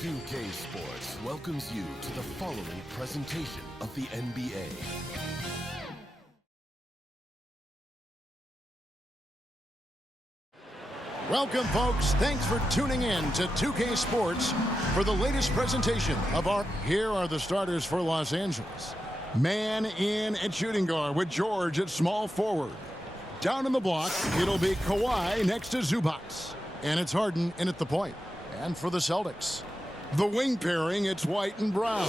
2K Sports welcomes you to the following presentation of the NBA. Welcome, folks. Thanks for tuning in to 2K Sports for the latest presentation of our... Here are the starters for Los Angeles. Man in at shooting guard with George at small forward. Down in the block, it'll be Kawhi next to Zubac. And it's Harden in at the point. And for the Celtics, the wing pairing, it's White and Brown.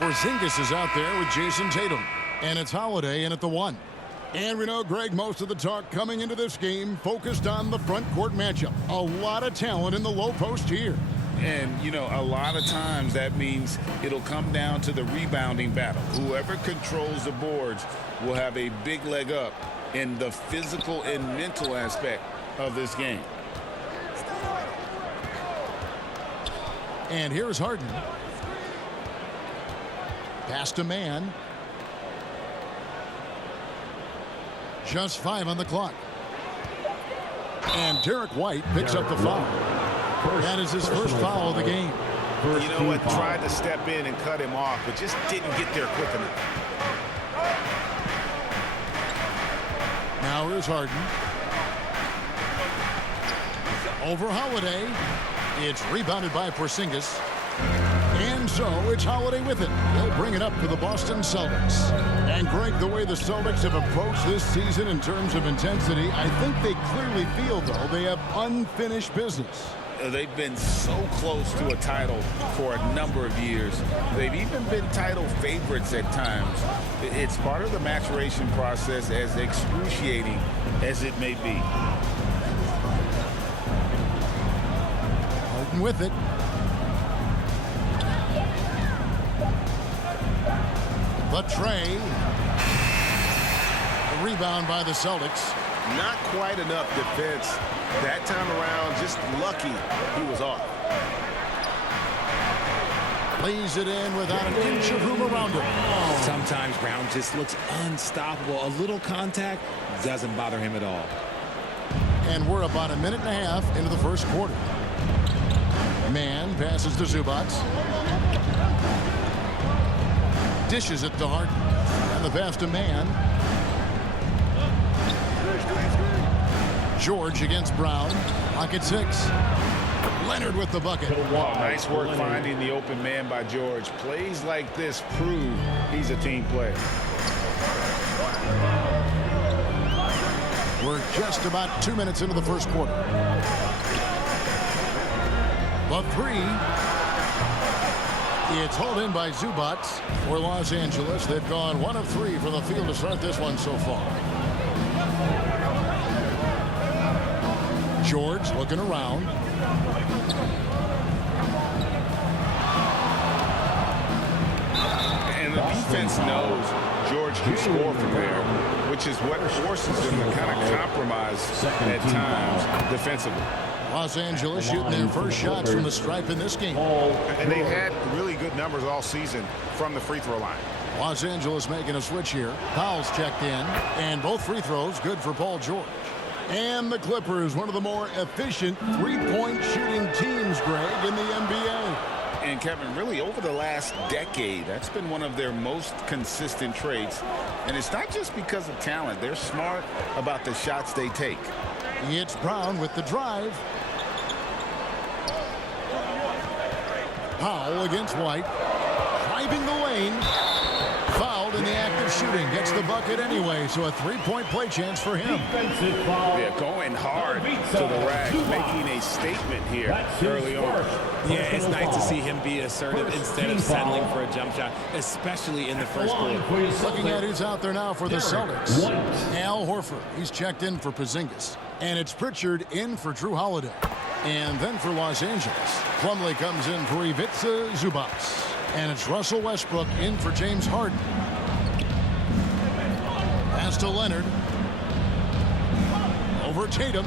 Porzingis is out there with Jason Tatum. And it's Holiday in at the one. And we know, Greg, most of the talk coming into this game focused on the front court matchup. A lot of talent in the low post here. And, you know, a lot of times that means it'll come down to the rebounding battle. Whoever controls the boards will have a big leg up in the physical and mental aspect of this game. And here's Harden. Pass to man. Just 5 on the clock. And Derek White picks up the foul. That is his first foul of the game. You know what? Tried to step in and cut him off, but just didn't get there quick enough. Now here's Harden. Over Holiday. It's rebounded by Porzingis. And so it's Holiday with it. He'll bring it up for the Boston Celtics. And Greg, the way the Celtics have approached this season in terms of intensity, I think they clearly feel, though, they have unfinished business. They've been so close to a title for a number of years. They've even been title favorites at times. It's part of the maturation process, as excruciating as it may be. Harden with it. But Trey. The rebound by the Celtics. Not quite enough defense that time around. Just lucky he was off. Lays it in without an inch of room around him. Sometimes Brown just looks unstoppable. A little contact doesn't bother him at all. And we're about a minute and a half into the first quarter. Man passes to Zubac. Dishes it to Harden. And the pass to Man. George against Brown. Pocket 6. Leonard with the bucket. Nice work finding the open man by George. Plays like this prove he's a team player. We're just about 2 minutes into the first quarter. The three. It's hauled in by Zubac for Los Angeles. They've gone 1 of 3 from the field to start this one so far. George looking around. And the defense knows George can score from there, which is what forces them to kind of compromise at times defensively. Los Angeles shooting their first shots from the stripe in this game. And they've had really good numbers all season from the free throw line. Los Angeles making a switch here. Powell's checked in, and both free throws good for Paul George. And the Clippers, one of the more efficient three-point shooting teams, Greg, in the NBA. And Kevin, really over the last decade, that's been one of their most consistent traits. And it's not just because of talent. They're smart about the shots they take. It's Brown with the drive. Powell against White. Driving the lane. Fouled in the act of shooting. Gets the bucket anyway, so a three-point play chance for him. Yeah, going hard to the rack, making a statement here early on. Yeah, it's nice to see him be assertive instead of settling for a jump shot, especially in the first quarter. Looking at who's out there now for the Celtics. Al Horford. He's checked in for Porzingis. And it's Pritchard in for Drew Holiday. And then for Los Angeles, Plumlee comes in for Ivica Zubac. And it's Russell Westbrook in for James Harden. Pass to Leonard. Over Tatum.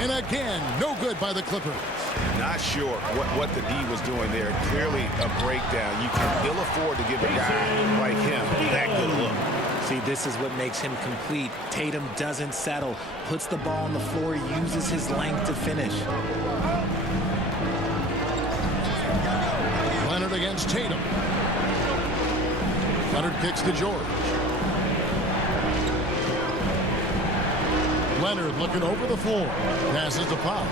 And again, no good by the Clippers. Not sure what the D was doing there. Clearly a breakdown. You can ill afford to give a guy like him that good look. See, this is what makes him complete. Tatum doesn't settle, puts the ball on the floor, uses his length to finish. Leonard against Tatum. Leonard kicks to George. Leonard looking over the floor. Passes to Powell.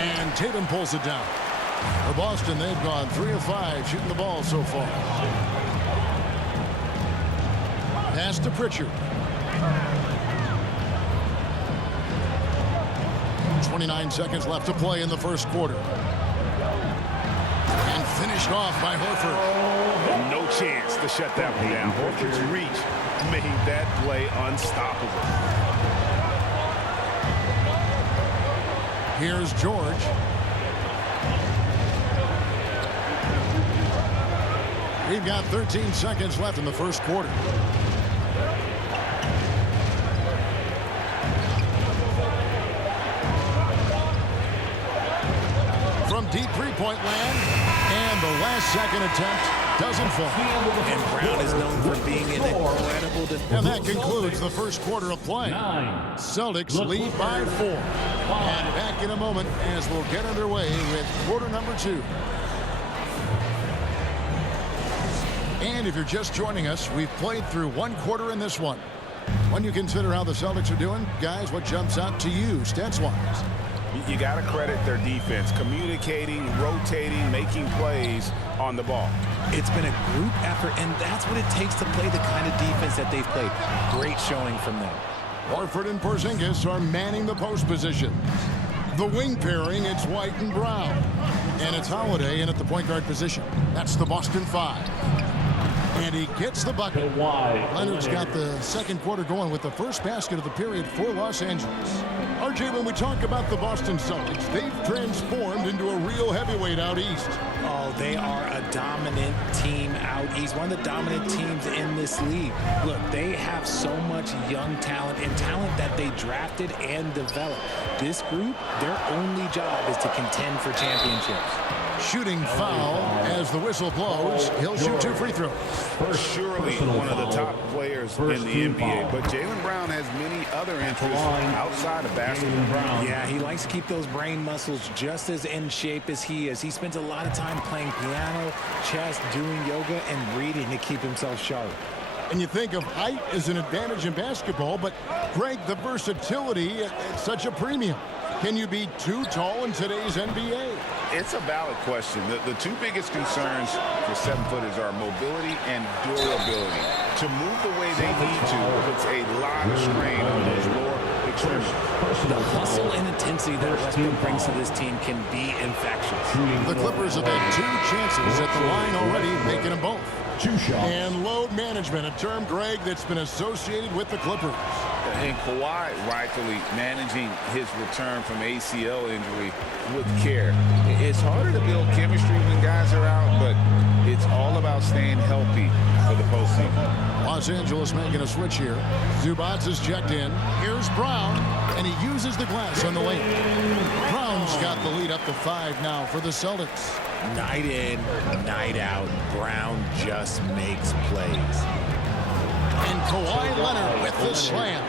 And Tatum pulls it down. For Boston, they've gone 3 of 5 shooting the ball so far. Pass to Pritchard. 29 seconds left to play in the first quarter. And finished off by Horford. No chance to shut that one down. Horford's reach made that play unstoppable. Here's George. We've got 13 seconds left in the first quarter. From deep three-point land, and the last second attempt doesn't fall. And Brown is known for being an incredible defender. And that concludes the first quarter of play. Celtics lead by 4. And back in a moment as we'll get underway with quarter number 2. And if you're just joining us, we've played through one quarter in this one. When you consider how the Celtics are doing, guys, what jumps out to you stats-wise? You got to credit their defense, communicating, rotating, making plays on the ball. It's been a group effort, and that's what it takes to play the kind of defense that they've played. Great showing from them. Horford and Porzingis are manning the post position. The wing pairing, it's White and Brown. And it's Holiday in at the point guard position. That's the Boston 5. And he gets the bucket. Leonard's got the second quarter going with the first basket of the period for Los Angeles. RJ, when we talk about the Boston Celtics, they've transformed into a real heavyweight out east. Oh, they are a dominant team out east. One of the dominant teams in this league. Look, they have so much young talent and talent that they drafted and developed. This group, their only job is to contend for championships. Shooting foul as the whistle blows. He'll shoot 2 free throws. Surely one of the top players in the NBA, but Jaylen Brown has many other interests outside of basketball. Yeah, he likes to keep those brain muscles just as in shape as he is. He spends a lot of time playing piano, chess, doing yoga, and reading to keep himself sharp. And you think of height as an advantage in basketball, but Greg, the versatility at such a premium. Can you be too tall in today's NBA? It's a valid question. The two biggest concerns for 7-footers are mobility and durability. To move the way they need to puts a lot of strain on those lower extremities. The hustle and intensity that Westbrook brings to this team can be infectious. The Clippers have had 2 chances at the line already, making them both. 2 shots. And load management, a term, Greg, that's been associated with the Clippers. And Kawhi rightfully managing his return from ACL injury with care. It's harder to build chemistry when guys are out, but it's all about staying healthy for the postseason. Los Angeles making a switch here. Zubats is checked in. Here's Brown, and he uses the glass on the lane. Brown's got the lead up to 5 now for the Celtics. Night in, night out, Brown just makes plays. And Kawhi Leonard with the slam.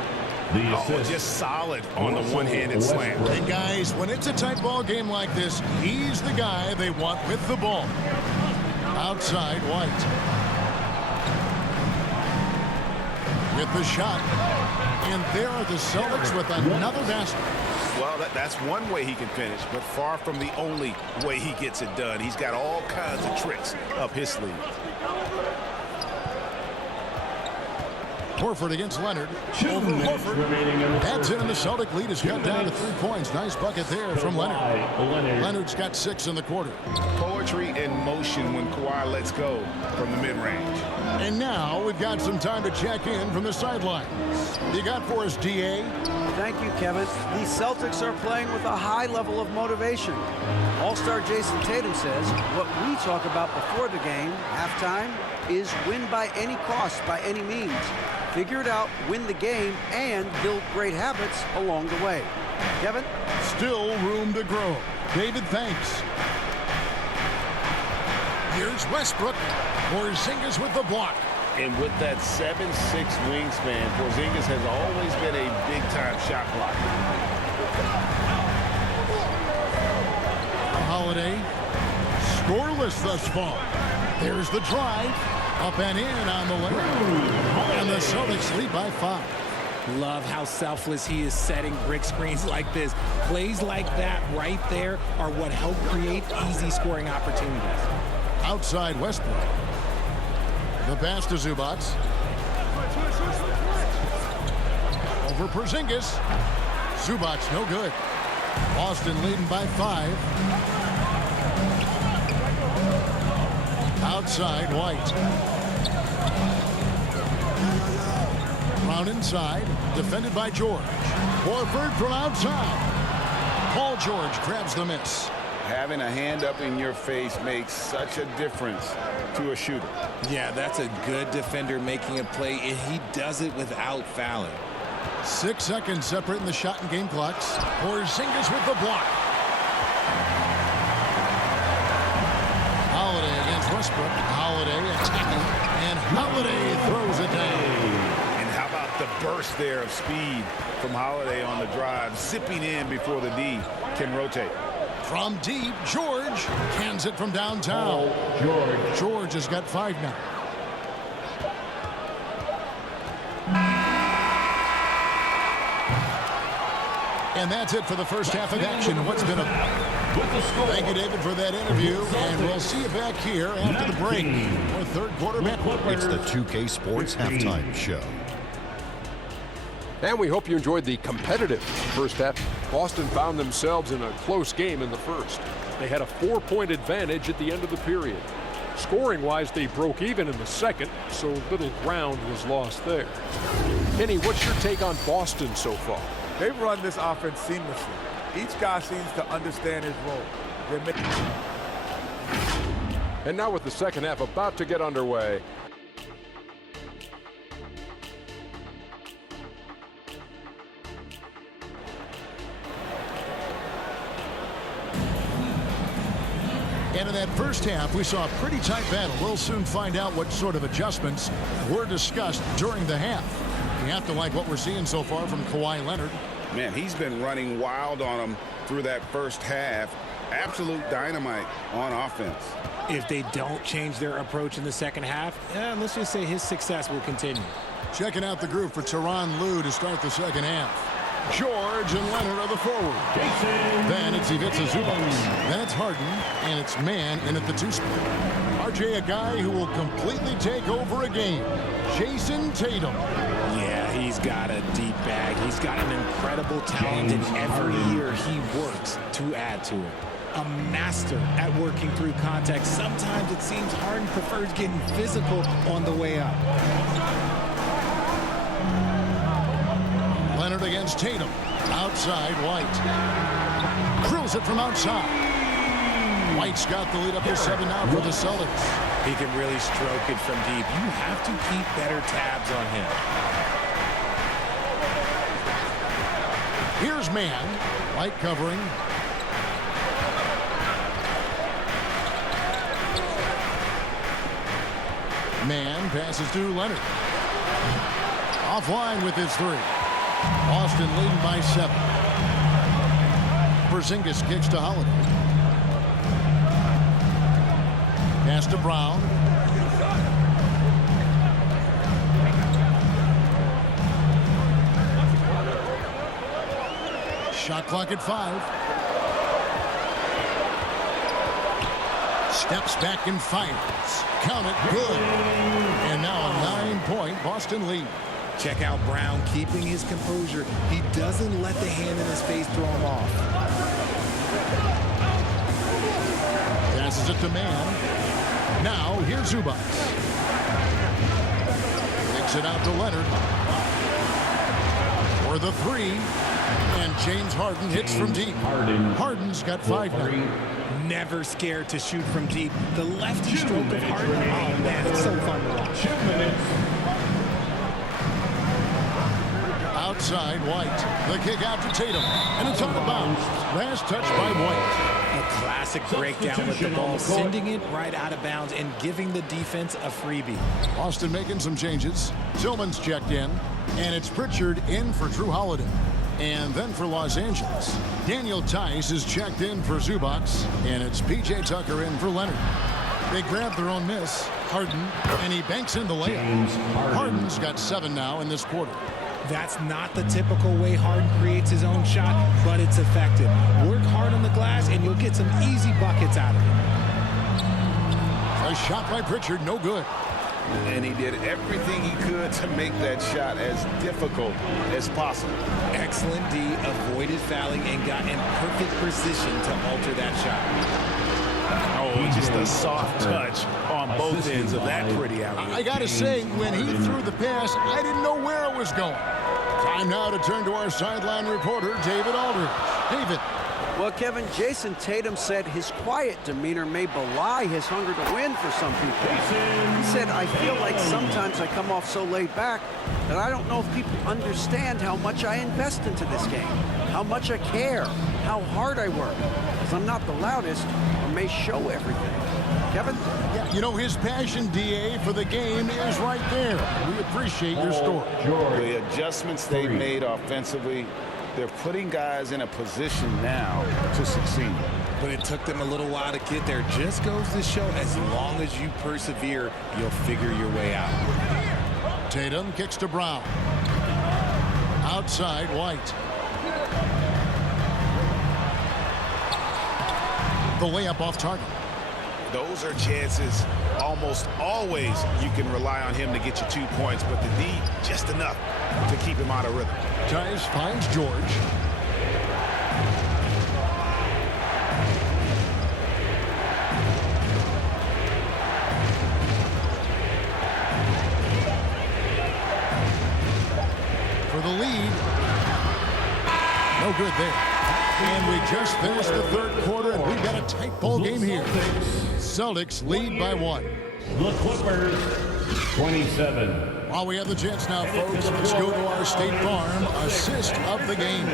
Just solid on the one-handed slam. And guys, when it's a tight ball game like this, he's the guy they want with the ball. Outside, White. With the shot. And there are the Celtics with another basket. Well, that's one way he can finish, but far from the only way he gets it done. He's got all kinds of tricks up his sleeve. Horford against Leonard. Over Horford. That's in, and the Celtic lead is cut down to 3 points. Nice bucket there from Leonard. Leonard's got 6 in the quarter. Poetry in motion when Kawhi lets go from the mid-range. And now we've got some time to check in from the sidelines. You got for us, DA? Thank you, Kevin. The Celtics are playing with a high level of motivation. All-star Jason Tatum says what we talk about before the game, halftime, is win by any cost, by any means. Figure it out, win the game, and build great habits along the way. Kevin? Still room to grow. David, thanks. Here's Westbrook. Porzingis with the block. And with that 7'6" wingspan, Porzingis has always been a big-time shot blocker. scoreless thus far. There's the drive. Up and in on the lane. And the Celtics lead by 5. Love how selfless he is setting brick screens like this. Plays like that right there are what help create easy scoring opportunities. Outside Westbrook. The pass to Zubac. Over Porzingis. Zubac no good. Boston leading by 5. Outside White. Brown inside. Defended by George. Horford from outside. Paul George grabs the miss. Having a hand up in your face makes such a difference to a shooter. Yeah, that's a good defender making a play, and he does it without fouling. 6 seconds separating the shot and game clocks. Porzingis with the block. Holiday against Westbrook. Holiday attacking, and Holiday throws it down. And how about the burst there of speed from Holiday on the drive, zipping in before the D can rotate. From deep, George cans it from downtown. George has got 5 now. And that's it for the first half of action. What's been a... Thank you, David, for that interview. And we'll see you back here after the break for third quarter. It's the 2K Sports Halftime Show. And we hope you enjoyed the competitive first half. Boston found themselves in a close game in the first. They had a 4-point advantage at the end of the period. Scoring-wise, they broke even in the second, so little ground was lost there. Kenny, what's your take on Boston so far? They run this offense seamlessly. Each guy seems to understand his role. And now with the second half about to get underway. And in that first half, we saw a pretty tight battle. We'll soon find out what sort of adjustments were discussed during the half. You have to like what we're seeing so far from Kawhi Leonard. Man, he's been running wild on them through that first half. Absolute dynamite on offense. If they don't change their approach in the second half, let's just say his success will continue. Checking out the group for Tyronn Lue to start the second half. George and Leonard are the forward. Then it's Ivica Zubac. Then it's Harden, and it's Man in at the 2 spot. RJ, a guy who will completely take over a game. Jason Tatum. Yeah, he's got a deep bag. He's got an incredible talent, and every year he works to add to it. A master at working through contact. Sometimes it seems Harden prefers getting physical on the way up. Leonard against Tatum. Outside White. Drills it from outside. White's got the lead up to 7 now for the Celtics. He can really stroke it from deep. You have to keep better tabs on him. Here's Man. White covering. Man passes to Leonard. Offline with his 3. Boston leading by 7. Porzingis kicks to Holiday. Pass to Brown. Shot clock at 5. Steps back and fires. Count it, good. And now a 9-point Boston lead. Check out Brown keeping his composure. He doesn't let the hand in his face throw him off. Passes it to Man. Now here's Zubac. Takes it out to Leonard. For the 3. And James Harden hits from deep. Harden's got 5 now. Never scared to shoot from deep. The lefty stroke of Harden. Oh, man, it's so fun to watch. Outside White. The kick out to Tatum. And it's out of bounds. Last touch by White. A classic breakdown with the ball, sending it right out of bounds and giving the defense a freebie. Boston making some changes. Tillman's checked in. And it's Pritchard in for Drew Holiday. And then for Los Angeles, Daniel Tice is checked in for Zubats, and it's P.J. Tucker in for Leonard. They grab their own miss, Harden, and he banks in the layup. Harden's got 7 now in this quarter. That's not the typical way Harden creates his own shot, but it's effective. Work hard on the glass, and you'll get some easy buckets out of it. A shot by Pritchard, no good. And he did everything he could to make that shot as difficult as possible. Excellent D, avoided fouling, and got in perfect position to alter that shot. Oh, just a soft touch on both ends of that pretty alley. I got to say, when he threw the pass, I didn't know where it was going. Time now to turn to our sideline reporter, David Aldridge. David. Well, Kevin, Jason Tatum said his quiet demeanor may belie his hunger to win for some people. He said, I feel like sometimes I come off so laid back that I don't know if people understand how much I invest into this game, how much I care, how hard I work, because I'm not the loudest or may show everything. Kevin? Yeah, you know, his passion, D.A., for the game is right there. We appreciate your story. The adjustments they made offensively, they're putting guys in a position now to succeed. But it took them a little while to get there. Just goes to show, as long as you persevere, you'll figure your way out. Tatum kicks to Brown. Outside, White. The layup off target. Those are chances almost always you can rely on him to get you 2 points, but the D, just enough to keep him out of rhythm. Tice finds George. For the lead. No good there. And we just finished the third quarter, and we've got a tight ball game here. Celtics lead by 1. The Clippers, 27. While we have the chance now, folks, let's go to our State Farm assist of the game.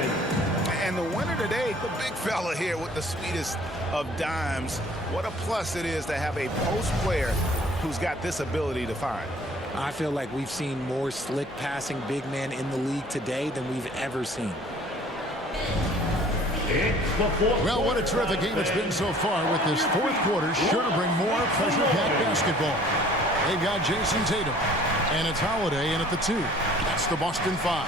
And the winner today, the big fella here with the sweetest of dimes. What a plus it is to have a post player who's got this ability to find. I feel like we've seen more slick passing big men in the league today than we've ever seen. Well, what a terrific game it's been so far, with this fourth quarter sure to bring more pressure-packed basketball. They've got Jason Tatum, and it's Holiday in at the 2. That's the Boston 5.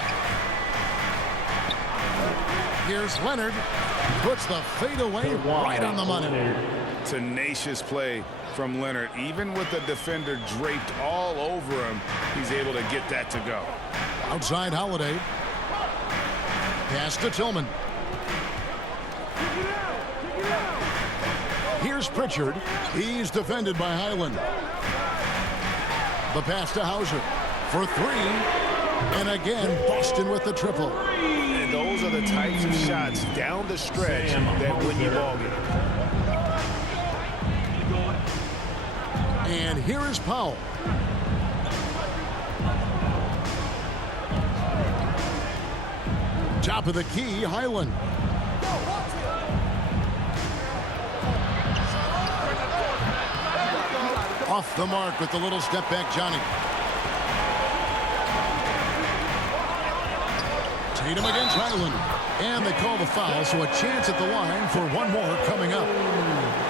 Here's Leonard. Puts the fadeaway right on the money. Tenacious play from Leonard. Even with the defender draped all over him, he's able to get that to go. Outside Holiday. Pass to Tillman. Here's Pritchard. He's defended by Highland. The pass to Hauser for 3. And again, Boston with the triple. And those are the types of shots down the stretch that win you ball game. And here is Powell. Top of the key, Highland. Off the mark with the little step back, Johnny. Tatum against Highland. And they call the foul, so a chance at the line for one more coming up.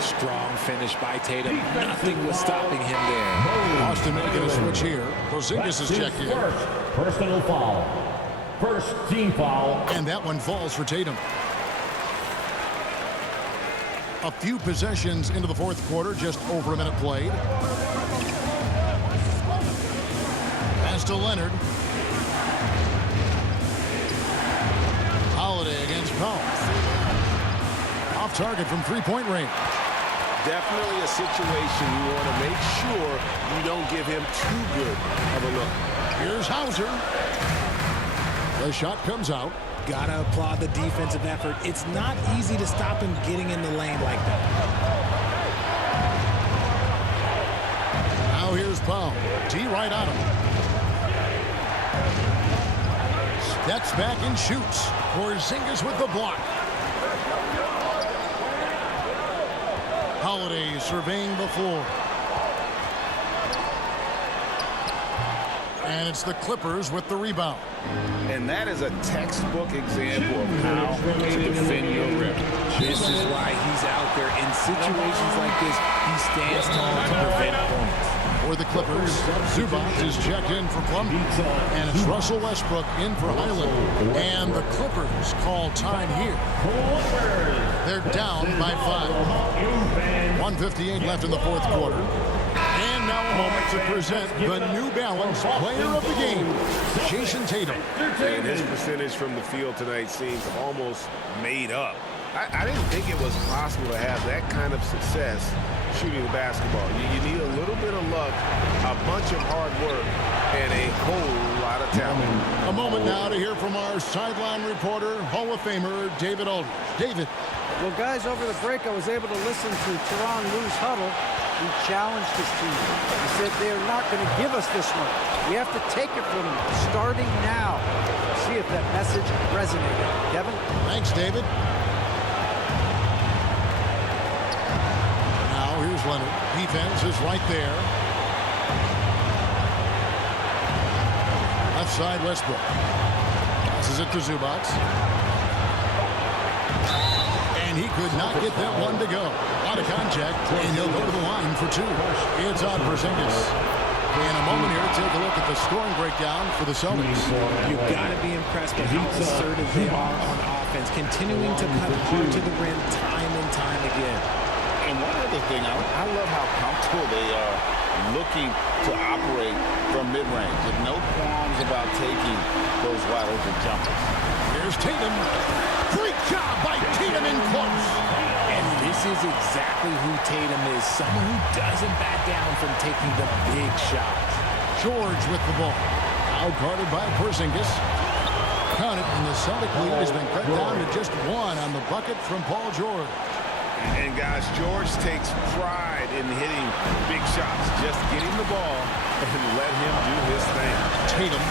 Strong finish by Tatum. Nothing was stopping him there. Boston making a switch here. Porzingis is checked in. Personal foul. First team foul. And that one falls for Tatum. A few possessions into the fourth quarter, just over a minute played. Pass to Leonard. Holiday against Powell. Off target from three-point range. Definitely a situation you want to make sure you don't give him too good of a look. Here's Hauser. The shot comes out. Gotta applaud the defensive effort. It's not easy to stop him getting in the lane like that. Now here's Powell. T right on him. Steps back and shoots. Porzingis with the block. Holiday surveying the floor. And it's the Clippers with the rebound. And that is a textbook example of how to defend your rim. This is why he's out there. In situations like this, he stands tall to prevent points. For the Clippers, Zubac is checked in for Plumlee. And it's Russell Westbrook in for Highland. And the Clippers call time here. They're down by 5. 1:58 left in the fourth quarter. And now a moment to present the New Balance player of the game, Jason Tatum. And his percentage from the field tonight seems almost made up. I didn't think it was possible to have that kind of success shooting the basketball. You need a little bit of luck, a bunch of hard work, and a whole lot of talent. A moment now to hear from our sideline reporter, Hall of Famer David Aldridge. David. Well, guys, over the break, I was able to listen to Tyronn Lue's huddle. He challenged his team. He said they're not going to give us this one. We have to take it from them, starting now. See if that message resonated. Kevin? Thanks, David. Now, here's Leonard. Defense is right there. Left side, Westbrook. Passes it to Zubac. And he could not get that one to go. A lot of contact, and he'll go to the line for 2. It's on Porzingis. In a moment here, take a look at the scoring breakdown for the Celtics. You've got to be impressed with how assertive they are on offense, continuing to cut hard to the rim time and time again. And one other thing, I love how comfortable they are looking to operate from mid-range. With no qualms about taking those wide open jumpers. Here's Tatum. Great job by Tatum in close. And this is exactly who Tatum is, someone who doesn't back down from taking the big shots. George with the ball. Now guarded by Porzingis. Count it, and the Celtic lead has been cut down to just 1 on the bucket from Paul George. And guys, George takes pride in hitting big shots. Just getting the ball and let him do his thing. Tatum.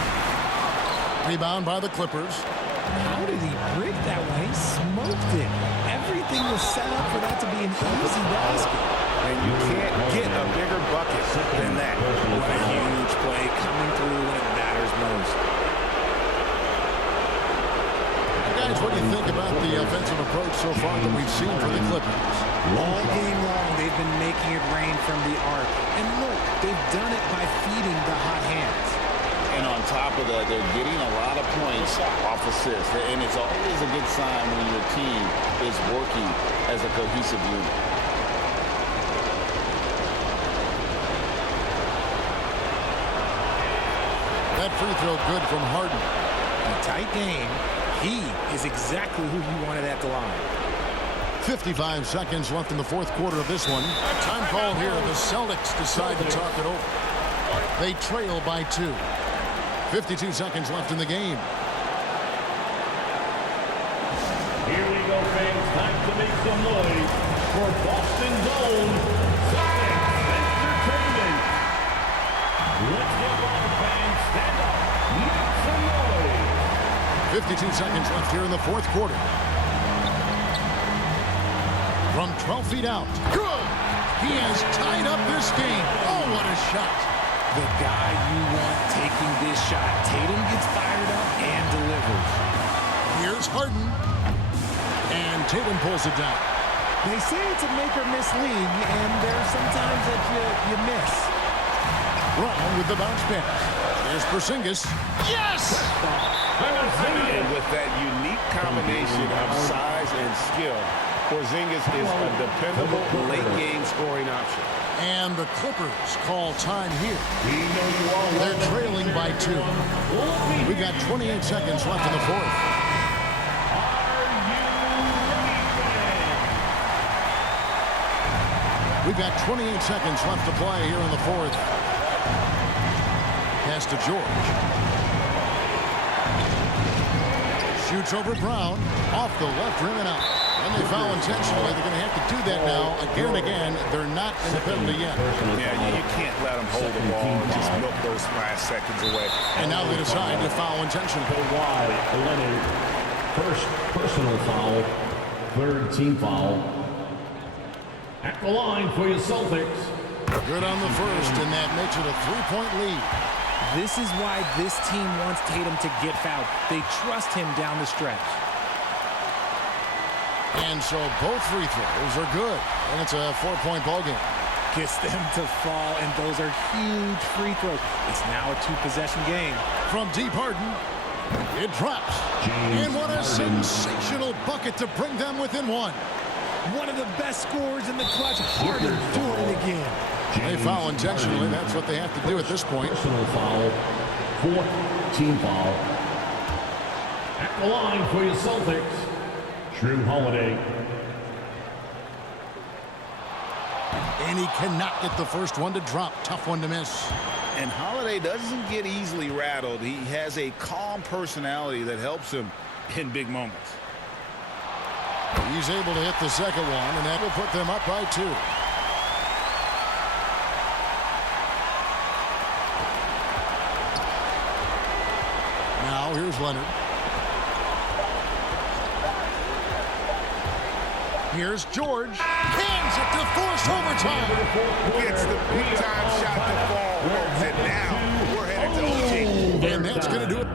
Rebound by the Clippers. How did he break that one? He smoked it. Everything was set up for that to be an easy basket. And you can't get a bigger bucket than that. What a huge play coming through when it matters most. Guys, what do you think about the offensive approach so far that we've seen for the Clippers? All game long, they've been making it rain from the arc. And look, they've done it by feeding the hot hands. And on top of that, they're getting a lot of points off assists. And it's always a good sign when your team is working as a cohesive unit. That free throw good from Harden. In a tight game, he is exactly who you wanted at the line. 55 seconds left in the fourth quarter of this one. Time call here. The Celtics decide to talk it over. They trail by 2. 52 seconds left in the game. Here we go, fans. Time to make some noise for Boston's own Celtics Entertainment. Let's get on, fans. Stand up. Make some noise. 52 seconds left here in the fourth quarter. From 12 feet out. Good! He has tied up this game. Oh, what a shot. The guy you want taking this shot. Tatum gets fired up and delivers. Here's Harden. And Tatum pulls it down. They say it's a make-or-miss league, and there's sometimes that you miss. Brown with the bounce pass. There's Porzingis. Yes! And with that unique combination of size and skill, Porzingis is a dependable late-game scoring option. And the Clippers call time here. They're trailing by 2. We've got 28 seconds left in the fourth. We've got 28 seconds left to play here in the fourth. Pass to George. Shoots over Brown. Off the left rim and out. And they foul intentionally. They're going to have to do that now again and again. They're not in the penalty yet. Yeah, you can't let them hold the ball and just milk those last seconds away. And now they decide to foul intentionally. Wide, Leonard. First personal foul. Third team foul. At the line for your Celtics. Good on the first, and that makes it a 3-point lead. This is why this team wants Tatum to get fouled. They trust him down the stretch. And so both free throws are good. And it's a 4-point ball game. Gets them to fall, and those are huge free throws. It's now a two-possession game. From deep Harden, it drops. And what a sensational bucket to bring them within one. One of the best scorers in the clutch. Harden doing it again. They foul intentionally. That's what they have to do at this point. Personal foul. 4th team foul. At the line for your Celtics, Drew Holiday. And he cannot get the first one to drop. Tough one to miss. And Holiday doesn't get easily rattled. He has a calm personality that helps him in big moments. He's able to hit the second one, and that will put them up by 2. Now here's Leonard. Here's George. Hands it to force overtime. Gets the big-time shot to fall. And now we're headed to OT. And that's going to do it.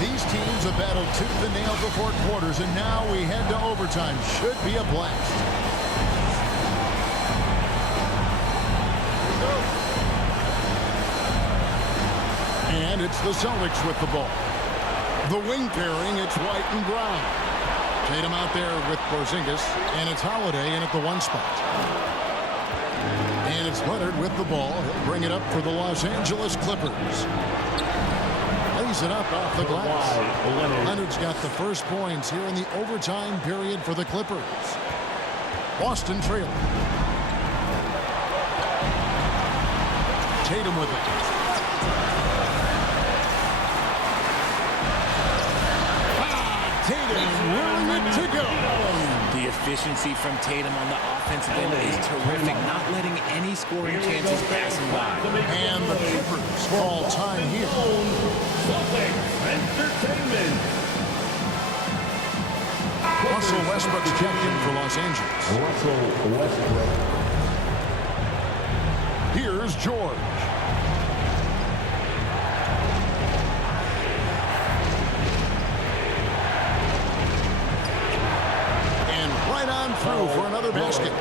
These teams have battled tooth and nail before quarters, and now we head to overtime. Should be a blast. And it's the Celtics with the ball. The wing pairing, it's White and Brown. Tatum out there with Porzingis, and it's Holiday in at the 1 spot. And it's Leonard with the ball. He'll bring it up for the Los Angeles Clippers. Lays it up off the glass. Leonard's got the first points here in the overtime period for the Clippers. Boston trailing. Tatum with it. Tatum willing it to go. The efficiency from Tatum on the offensive end is terrific, not letting any scoring chances pass him by. And the Clippers call time here. Russell Westbrook's checked in for Los Angeles. Here's George. Through for another basket.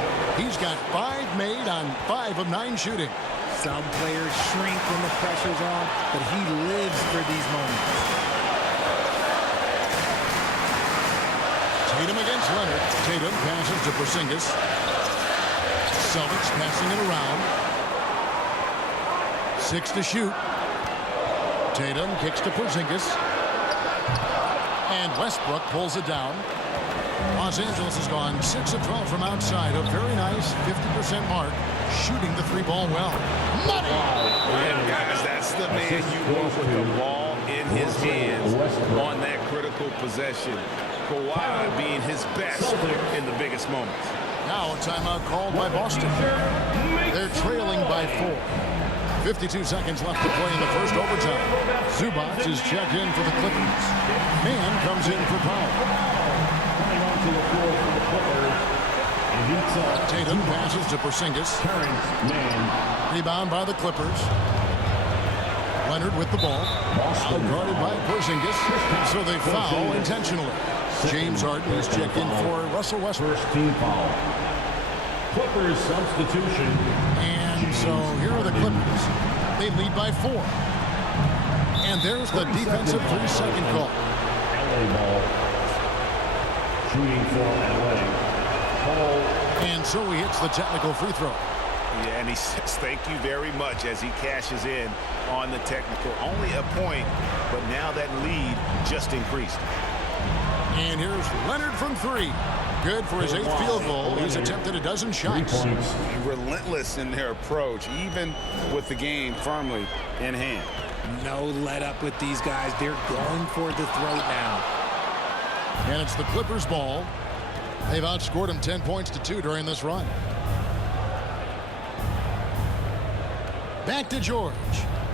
He's got 5 made on 5 of 9 shooting. Some players shrink when the pressure's on, but he lives for these moments. Tatum against Leonard. Tatum passes to Porzingis. Celtics passing it around. 6 to shoot. Tatum kicks to Porzingis. And Westbrook pulls it down. Los Angeles has gone 6 of 12 from outside. A very nice 50% mark. Shooting the 3-ball well. Money! And guys, that's the man you want with the ball in his hands on that critical possession. Kawhi being his best in the biggest moments. Now a timeout called by Boston. They're trailing by 4. 52 seconds left to play in the first overtime. Zubac is checked in for the Clippers. Man comes in for Powell. Tatum passes to Porzingis. Rebound by the Clippers. Leonard with the ball. Out-guarded by Porzingis. So they foul intentionally. James Harden is checked in for Russell Westbrook. First team foul. Clippers substitution. And so here are the Clippers. They lead by 4. And there's the defensive 3-second call. LA ball. Shooting for LA. And so he hits the technical free throw. Yeah, and he says thank you very much as he cashes in on the technical. Only a point, but now that lead just increased. And here's Leonard from 3. Good for his 8th field goal. He's attempted a dozen shots. Relentless in their approach, even with the game firmly in hand. No let up with these guys. They're going for the throat now. And it's the Clippers' ball. They've outscored him 10 points to 2 during this run. Back to George.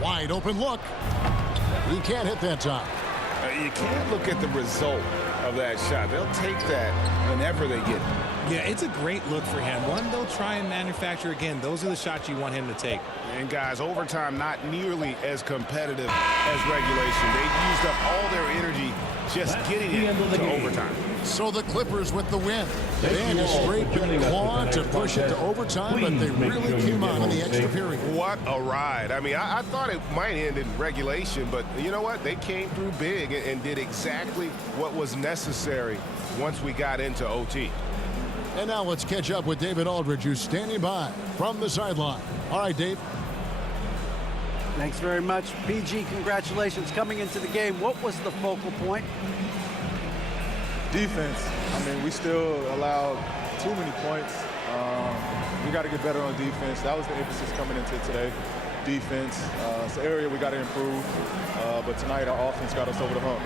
Wide open look. He can't hit that time. You can't look at the result of that shot. They'll take that whenever they get it. Yeah, it's a great look for him. One they'll try and manufacture again. Those are the shots you want him to take. And guys, overtime not nearly as competitive as regulation. They used up all their energy just getting it to overtime. So the Clippers with the win. They had to scrape and claw to push it to overtime, but they really came on in the extra period. What a ride. I mean, I thought it might end in regulation, but you know what? They came through big and did exactly what was necessary once we got into OT. And now let's catch up with David Aldridge, who's standing by from the sideline. All right, Dave. Thanks very much. PG, congratulations coming into the game. What was the focal point? Defense. I mean, we still allowed too many points. We got to get better on defense. That was the emphasis coming into today. Defense. It's an area we got to improve. But tonight, our offense got us over the hump.